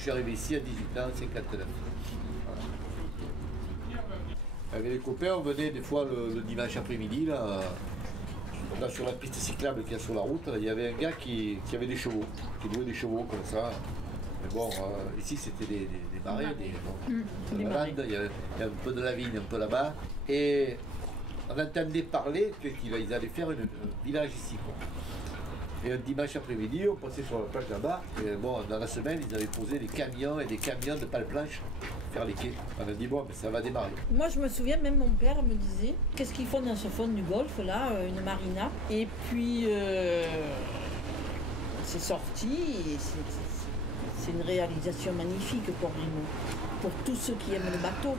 Je suis arrivé ici à 18 ans, 59. Voilà. Avec les copains, on venait des fois le dimanche après-midi, là sur la piste cyclable qu'il y a sur la route, il y avait un gars qui avait des chevaux, qui louait des chevaux comme ça. Mais bon, ici c'était des marais, des marais, il y a un peu de la vigne, un peu là-bas. Et on entendait parler qu'ils allaient faire un village ici, quoi. Et un dimanche après-midi, on passait sur la plage là-bas. Et bon, dans la semaine, ils avaient posé des camions et des camions de pale-planche pour faire les quais. On a dit, bon, mais ça va démarrer. Moi, je me souviens, même mon père me disait, qu'est-ce qu'ils font dans ce fond du golfe, là, une marina. Et puis, c'est sorti, et c'est une réalisation magnifique pour Grimaud, pour tous ceux qui aiment le bateau.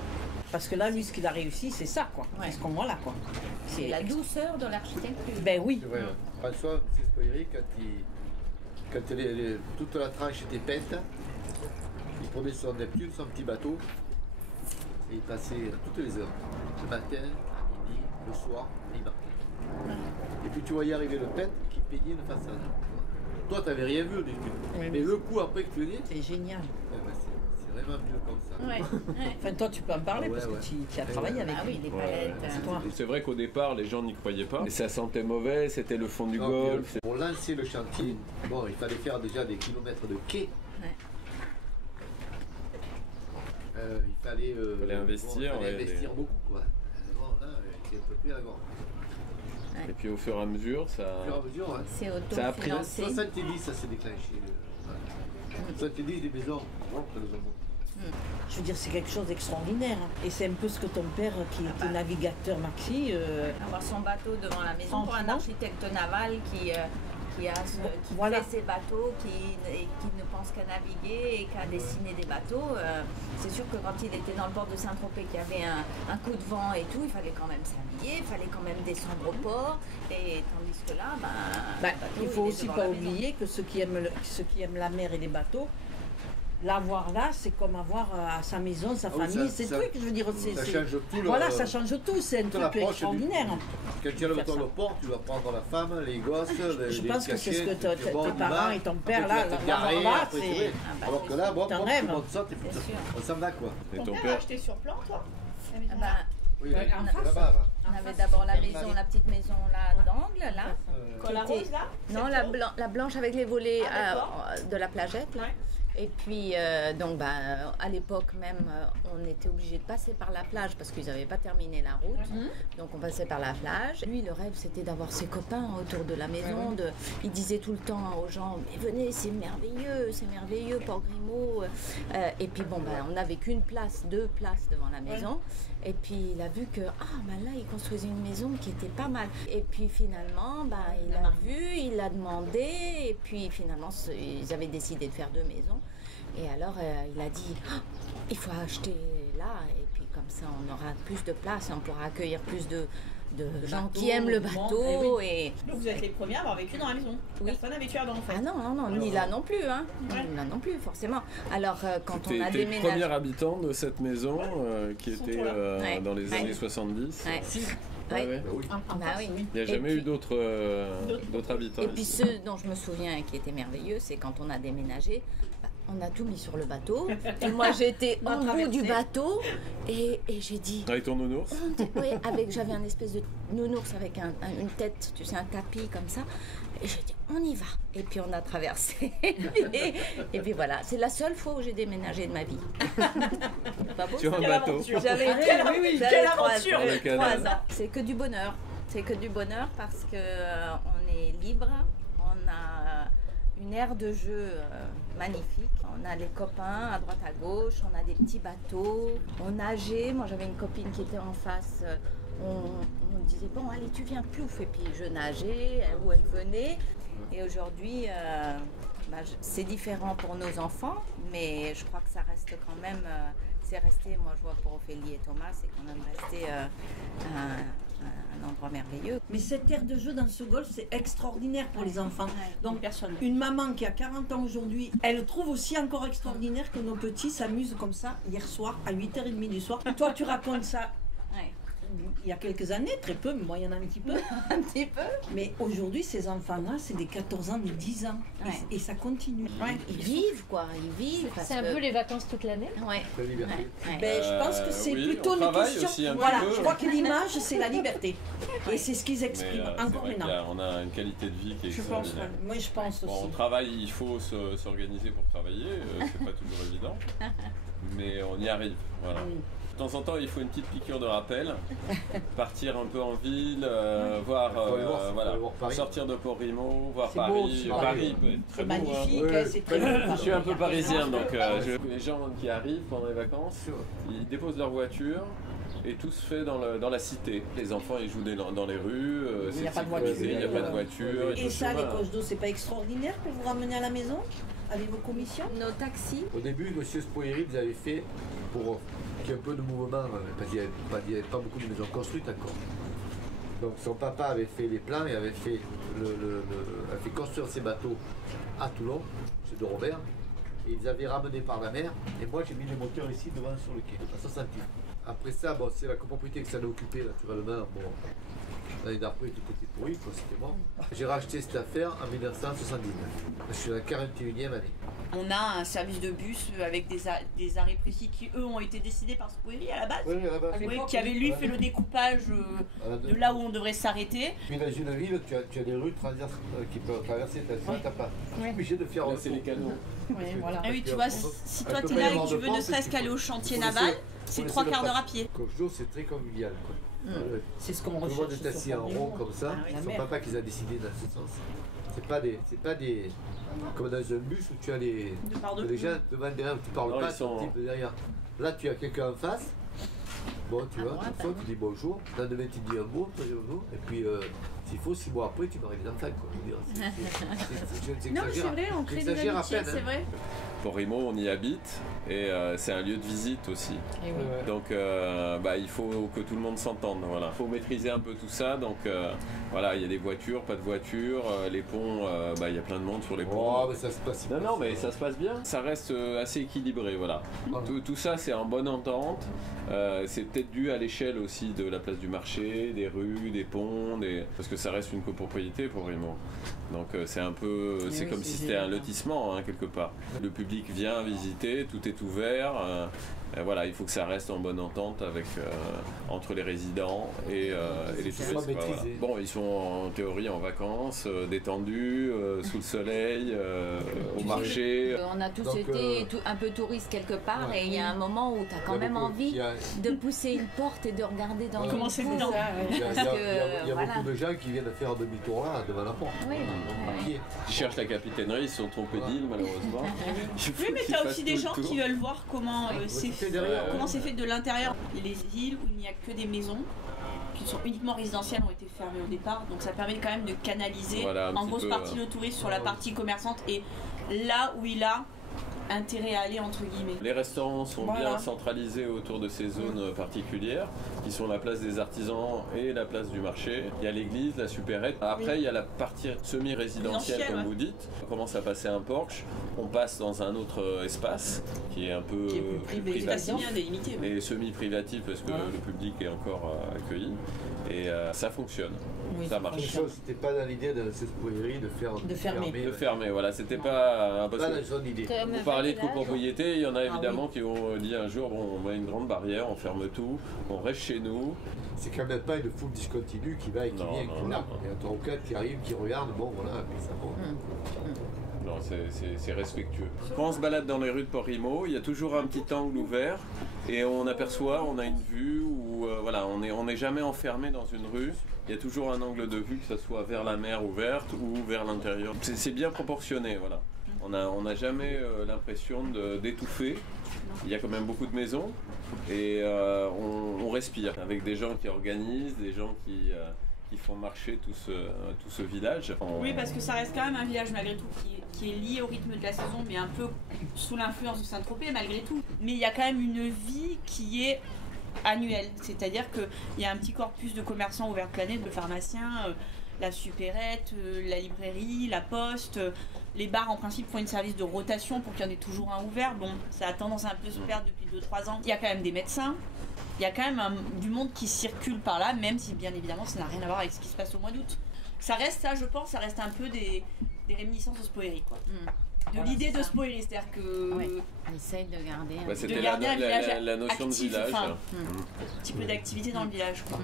Parce que là, lui, ce qu'il a réussi, c'est ça, quoi. Ouais. C'est ce qu'on voit là, quoi. C'est la douceur de l'architecture. Ben oui. Ouais. François, c'est Spoilery, quand toute la tranche était peinte, il prenait son Neptune, son petit bateau, et il passait toutes les heures, le matin, à midi, le soir, et il marquait. Ouais. Et puis tu voyais arriver le peintre qui peignait une façade. Toi, tu n'avais rien vu au début, oui, mais le coup après que tu venais, c'est génial. C'est vraiment mieux comme ça. Ouais. Enfin, toi, tu peux en parler parce que tu as travaillé avec oui, les palettes. C'est vrai qu'au départ, les gens n'y croyaient pas. Et ça sentait mauvais, c'était le fond du golfe. Pour lancer le chantier, bon, il fallait faire déjà des kilomètres de quai. Ouais. Il fallait investir. Investir beaucoup, quoi. Bon, là, c'est un peu plus à la gorge. Ouais. Et puis au fur et à mesure, ça a pris. 70, ça s'est déclenché. 70 des maisons. Je veux dire, c'est quelque chose d'extraordinaire. Et c'est un peu ce que ton père, qui était navigateur maxi... Avoir son bateau devant la maison pour un architecte naval qui fait ses bateaux, qui ne pense qu'à naviguer et qu'à dessiner des bateaux. C'est sûr que quand il était dans le port de Saint-Tropez, qu'il y avait un coup de vent et tout, il fallait quand même s'habiller, il fallait quand même descendre au port. Et tandis que là, il ne faut aussi pas oublier que ceux qui aiment la mer et les bateaux, l'avoir là, c'est comme avoir à sa maison, sa famille, c'est truc, je veux dire, ça change tout. Voilà, ça change tout, c'est un truc extraordinaire. Quand tu arrives dans le port, tu vas prendre la femme, les gosses, je pense que c'est ce que tes parents et ton père là, c'est... Alors que là, bon, tout le monde sort, on s'en va, quoi. Ton père l'a acheté sur plan, toi? Oui, on avait d'abord la maison, la petite maison là d'angle, là. La rose, là? Non, la blanche avec les volets de la plagette, là. Et puis, donc, à l'époque même, on était obligé de passer par la plage parce qu'ils n'avaient pas terminé la route. Donc, on passait par la plage. Lui, le rêve, c'était d'avoir ses copains autour de la maison. Il disait tout le temps aux gens, mais venez, c'est merveilleux, Port Grimaud. Et puis, bon, on n'avait qu'une place, 2 places devant la maison. Et puis, il a vu que, là, il construisait une maison qui était pas mal. Et puis, finalement, il a vu, il a demandé. Et puis, finalement, ils avaient décidé de faire 2 maisons. Et alors, il a dit, il faut acheter là, et puis comme ça, on aura plus de place, on pourra accueillir plus de gens qui aiment le bateau. Et donc, vous êtes les premiers à avoir vécu dans la maison. Personne n'a vécu avant, en fait. Ah non, ni là non plus, hein. Ni là non plus, forcément. Alors, quand on a déménagé... le premier habitant de cette maison, qui était dans les années 70. Oui. Il n'y a jamais eu d'autres habitants. Et puis ceux dont je me souviens qui étaient merveilleux, c'est quand on a déménagé, on a tout mis sur le bateau. Et moi j'étais au bout du bateau et j'ai dit... Avec ton nounours? Oui, j'avais un espèce de nounours avec une tête, tu sais, un tapis comme ça. Et j'ai dit, on y va. Et puis on a traversé. et puis voilà, c'est la seule fois où j'ai déménagé de ma vie. Pas beau, sur un bateau. J'avais quelle aventure 3 ans. C'est que du bonheur. C'est que du bonheur parce que on est libre, on a une aire de jeu magnifique. On a les copains à droite à gauche, on a des petits bateaux, on nageait. Moi j'avais une copine qui était en face. On disait, bon, allez, tu viens plouf. Et puis je nageais, où elle venait. Et aujourd'hui, c'est différent pour nos enfants, mais je crois que ça reste quand même, c'est resté, moi je vois pour Ophélie et Thomas, c'est quand même resté un endroit merveilleux. Mais cette aire de jeu dans ce golfe, c'est extraordinaire pour les enfants. Donc une maman qui a 40 ans aujourd'hui, elle trouve aussi encore extraordinaire que nos petits s'amusent comme ça hier soir à 8h30 du soir. Toi tu racontes ça. il y a quelques années, très peu, mais moi il y en a un petit peu. Un petit peu. Mais aujourd'hui, ces enfants-là, c'est des 14 ans, des 10 ans. Ouais. Et ça continue. Ouais. Ils vivent, quoi. Ils vivent. C'est un peu les vacances toute l'année. Ouais. La liberté. Ouais. Ben, je pense que c'est oui, plutôt on une travaille question. aussi un Voilà, petit peu. je crois que l'image, c'est la liberté. Et c'est ce qu'ils Mais, expriment c'est encore vrai maintenant. on a une qualité de vie qui est Je pense, extraordinaire. moi je pense Bon, aussi. on travaille, il faut s'organiser pour travailler, c'est pas toujours évident, mais on y arrive. Voilà. De temps en temps, il faut une petite piqûre de rappel, partir un peu en ville, voir, Faut aller voir, voilà, faut aller voir Paris. sortir de Port-Rimo, voir C'est beau Paris. aussi, Paris Paris. peut être très C'est beau, hein. magnifique, Ouais. c'est très beau. Je suis un peu parisien, donc les gens qui arrivent pendant les vacances, ils déposent leur voiture. Et tout se fait dans la cité. Les enfants ils jouent dans les rues, Il n'y a c'est pas de voiture. sécurisé, il n'y a pas de voiture. Et ça, les poches d'eau, c'est pas extraordinaire pour vous ramener à la maison avec vos commissions? Nos taxis. Au début, M. Spoieri, vous avez fait pour qu'il y ait un peu de mouvement, parce qu'il n'y avait pas beaucoup de maisons construites encore. Donc son papa avait fait les plans et avait fait, avait fait construire ses bateaux à Toulon, chez de Robert. Et ils avaient ramené par la mer. Et moi, j'ai mis les moteurs ici devant sur le quai, à 60 livres. Après ça, bon, c'est la copropriété que ça allait occuper naturellement. Bon, l'année d'après, tout était pourri, quoi, c'était mort. J'ai racheté cette affaire en 1979. Je suis à la 41e année. On a un service de bus avec des arrêts précis qui, eux, ont été décidés par Spoieri à la base. Oui, là-bas. Oui, qui avait lui fait le découpage de là où on devrait s'arrêter. Puis dans une ville, tu as des rues qui peuvent traverser, t'as pas. Tu es obligé de faire Là, un c'est tour. les canaux. Ah oui, tu vois, si toi t'es là et que tu veux ne serait-ce qu'aller au chantier naval, c'est 3 quarts d'heure à pied. Comme jour, c'est très convivial. C'est ce qu'on Tout le monde recherche. est assis en rond comme ça. Ah oui, la C'est son mer. papa qui les a décidé dans ce sens. C'est pas des comme dans un bus où tu as les par deux. gens devant derrière où tu parles Non, pas, ils sont- ton type derrière. Là, tu as quelqu'un en face. Bon, tu vois, tu sautes, tu dis bonjour. Dans demain, tu dis un mot, tu dis bonjour. Et puis, s'il faut, 6 mois après, tu maries des enfants. Quoi. Je veux dire, Non, mais c'est vrai, on crée des j'exagère à amitiés, peine, hein. c'est vrai. Port-Rimo, on y habite et c'est un lieu de visite aussi. Donc il faut que tout le monde s'entende. Voilà. Il faut maîtriser un peu tout ça. Donc voilà, il y a des voitures, pas de voitures, les ponts, il y a plein de monde sur les ponts. Oh, mais ça se passe. Non, mais ça se passe bien. Ça reste assez équilibré, voilà. Tout ça, c'est en bonne entente. C'est peut-être dû à l'échelle aussi de la place du marché, des rues, des ponts, parce que ça reste une copropriété pour Rimo. Donc c'est un peu, c'est comme si c'était un lotissement hein, quelque part. Le public vient visiter, tout est ouvert. Voilà, il faut que ça reste en bonne entente avec entre les résidents et les touristes. Quoi, voilà. Bon, ils sont en théorie en vacances, détendus, sous le soleil, au marché. On a tous Donc, été un peu touristes quelque part et il y a un moment où tu as quand même envie de pousser une porte et de regarder dans Comment c'est dedans. Il y a voilà. beaucoup de gens qui viennent faire un demi-tour là, devant la porte. Oui. À pied. Ils cherchent la capitainerie, ils se sont trompés d'île malheureusement. Oui, mais tu as aussi des gens qui veulent voir comment c'est fait de l'intérieur. Les îles où il n'y a que des maisons qui sont uniquement résidentielles ont été fermées au départ, donc ça permet quand même de canaliser en grosse partie le tourisme sur la partie commerçante et là où il a intérêt à aller entre guillemets. Les restaurants sont bien centralisés autour de ces zones particulières qui sont la place des artisans et la place du marché. Il y a l'église, la supérette. Après il y a la partie semi-résidentielle comme vous dites. On commence à passer un porche, on passe dans un autre espace qui est un peu privatif bien délimité. et semi-privatif parce que le public est encore accueilli et ça fonctionne. Oui, ça marche. C'était pas dans l'idée de cette Spoieri de fermer. De fermer, voilà, c'était pas Pas dans son idée. vous parlez de copropriété, il y en a évidemment qui ont dit un jour bon, on met une grande barrière, on ferme tout, on reste chez nous. C'est quand même pas une foule discontinue qui va et qui vient. Il y a 3 ou 4 qui arrivent, qui regardent, bon voilà, puis ça va. Non, c'est respectueux. Quand on se balade dans les rues de Port-Rimo, il y a toujours un petit angle ouvert et on aperçoit, on a une vue où voilà, on n'est jamais enfermé dans une rue. Il y a toujours un angle de vue, que ce soit vers la mer ouverte ou vers l'intérieur. C'est bien proportionné, voilà. On n'a jamais l'impression d'étouffer. Il y a quand même beaucoup de maisons et on respire avec des gens qui organisent, des gens qui font marcher tout ce village. Oui, parce que ça reste quand même un village malgré tout qui est lié au rythme de la saison, mais un peu sous l'influence de Saint-Tropez malgré tout. Mais il y a quand même une vie qui est annuelle, c'est-à-dire qu'il y a un petit corpus de commerçants ouverts plein nez, de pharmaciens, la supérette, la librairie, la poste. Les bars en principe font une service de rotation pour qu'il y en ait toujours un ouvert. Bon, ça a tendance à un peu se perdre depuis 2-3 ans. Il y a quand même des médecins, il y a quand même du monde qui circule par là, même si bien évidemment ça n'a rien à voir avec ce qui se passe au mois d'août. Ça reste, ça je pense, ça reste un peu des réminiscences de Spoeri, quoi. De l'idée de Spoeri, c'est-à-dire que... On essaye de garder, c'était un village la notion actif, de village. un petit peu d'activité dans le village, quoi.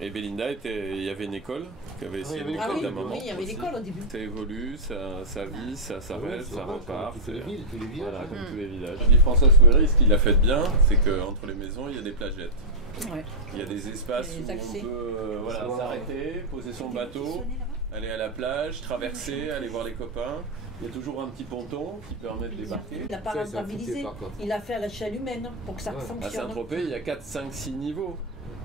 Et Belinda, il y avait une école qui avait essayé d'un moment. Oui, il y avait l'école au début. Ça évolue, ça vit, ça s'arrête, ça repart. Tous les villages. Voilà, comme tous les villages. Je dis François Spoeri, ce qu'il a fait de bien, c'est qu'entre les maisons, il y a des plagettes. Ouais. Il y a des espaces où on peut s'arrêter, poser son bateau, aller à la plage, traverser, aller voir les copains. Il y a toujours un petit ponton qui permet de débarquer. Il n'a pas rentabilisé, il a fait à l'échelle humaine pour que ça fonctionne. À Saint-Tropez, il y a 4, 5, 6 niveaux.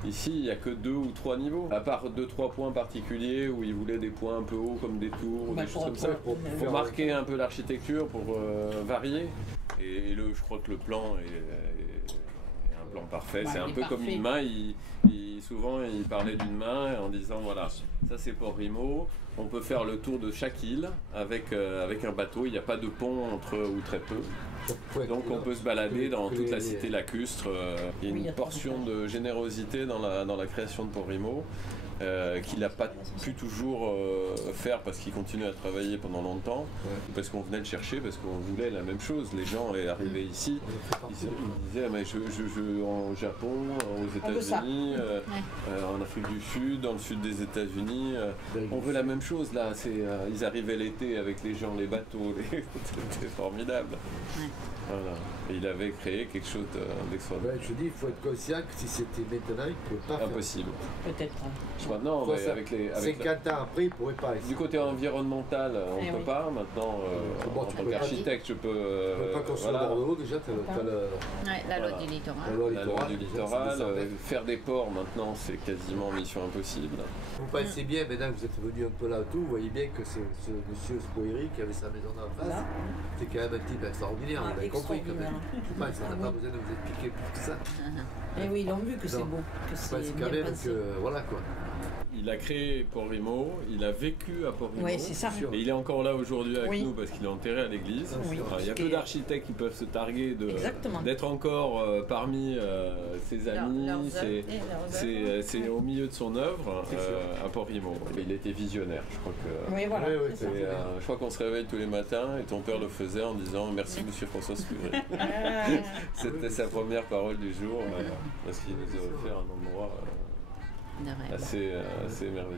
Ici, il n'y a que 2 ou 3 niveaux. À part 2-3 points particuliers où ils voulaient des points un peu hauts comme des tours ou des choses comme ça. Pour marquer un peu l'architecture, pour varier. Et je crois que le plan est un plan parfait. C'est un peu comme une main. Souvent, il parlait d'une main en disant voilà, ça c'est Port Rimo. On peut faire le tour de chaque île avec un bateau. Il n'y a pas de pont entre eux ou très peu. Donc on peut se balader dans toute la cité lacustre. Il y a une portion de générosité dans la création de Port Rimo qu'il n'a pas pu toujours faire parce qu'il continue à travailler pendant longtemps, parce qu'on venait le chercher, parce qu'on voulait la même chose. Les gens arrivaient ici, ils disaient mais au Japon, aux États-Unis, en Afrique du Sud, dans le sud des États-Unis, on veut la même chose là. Ils arrivaient l'été avec les gens, les bateaux, c'était formidable. Voilà. Et il avait créé quelque chose d'extraordinaire. Je dis, il faut être conscient que si c'était maintenant, il ne pouvait pas faire. Impossible. Peut-être. Maintenant, avec 50 ans après, il ne pourrait pas. Du côté environnemental, on ne peut pas. Maintenant, en tant qu'architecte, je peux... Tu ne peux pas construire Bordeaux, déjà, tu as la loi du littoral. La loi du littoral. Faire des ports, maintenant, c'est quasiment mission impossible. Vous pensez bien, maintenant que vous êtes venu un peu là tout, vous voyez bien que ce monsieur Spoeri qui avait sa maison en face, c'est quand même un type extraordinaire, vous l'avez compris quand même. Je pense qu'on n'a pas besoin de vous expliquer plus que ça. Et oui, ils l'ont vu que c'est beau. Je pense quand même que, voilà quoi. Il a créé Port Rimo, il a vécu à Port Rimo. Oui, c'est ça. Et il est encore là aujourd'hui avec nous parce qu'il est enterré à l'église. Oui. Il y a peu d'architectes qui peuvent se targuer d'être encore parmi ses amis. C'est au milieu de son œuvre à Port Rimo. Il était visionnaire, je crois que. Oui, voilà. Je crois qu'on se réveille tous les matins et ton père le faisait en disant merci monsieur François Spoeri. C'était sa première parole du jour parce qu'il nous a offert un endroit assez merveilleux.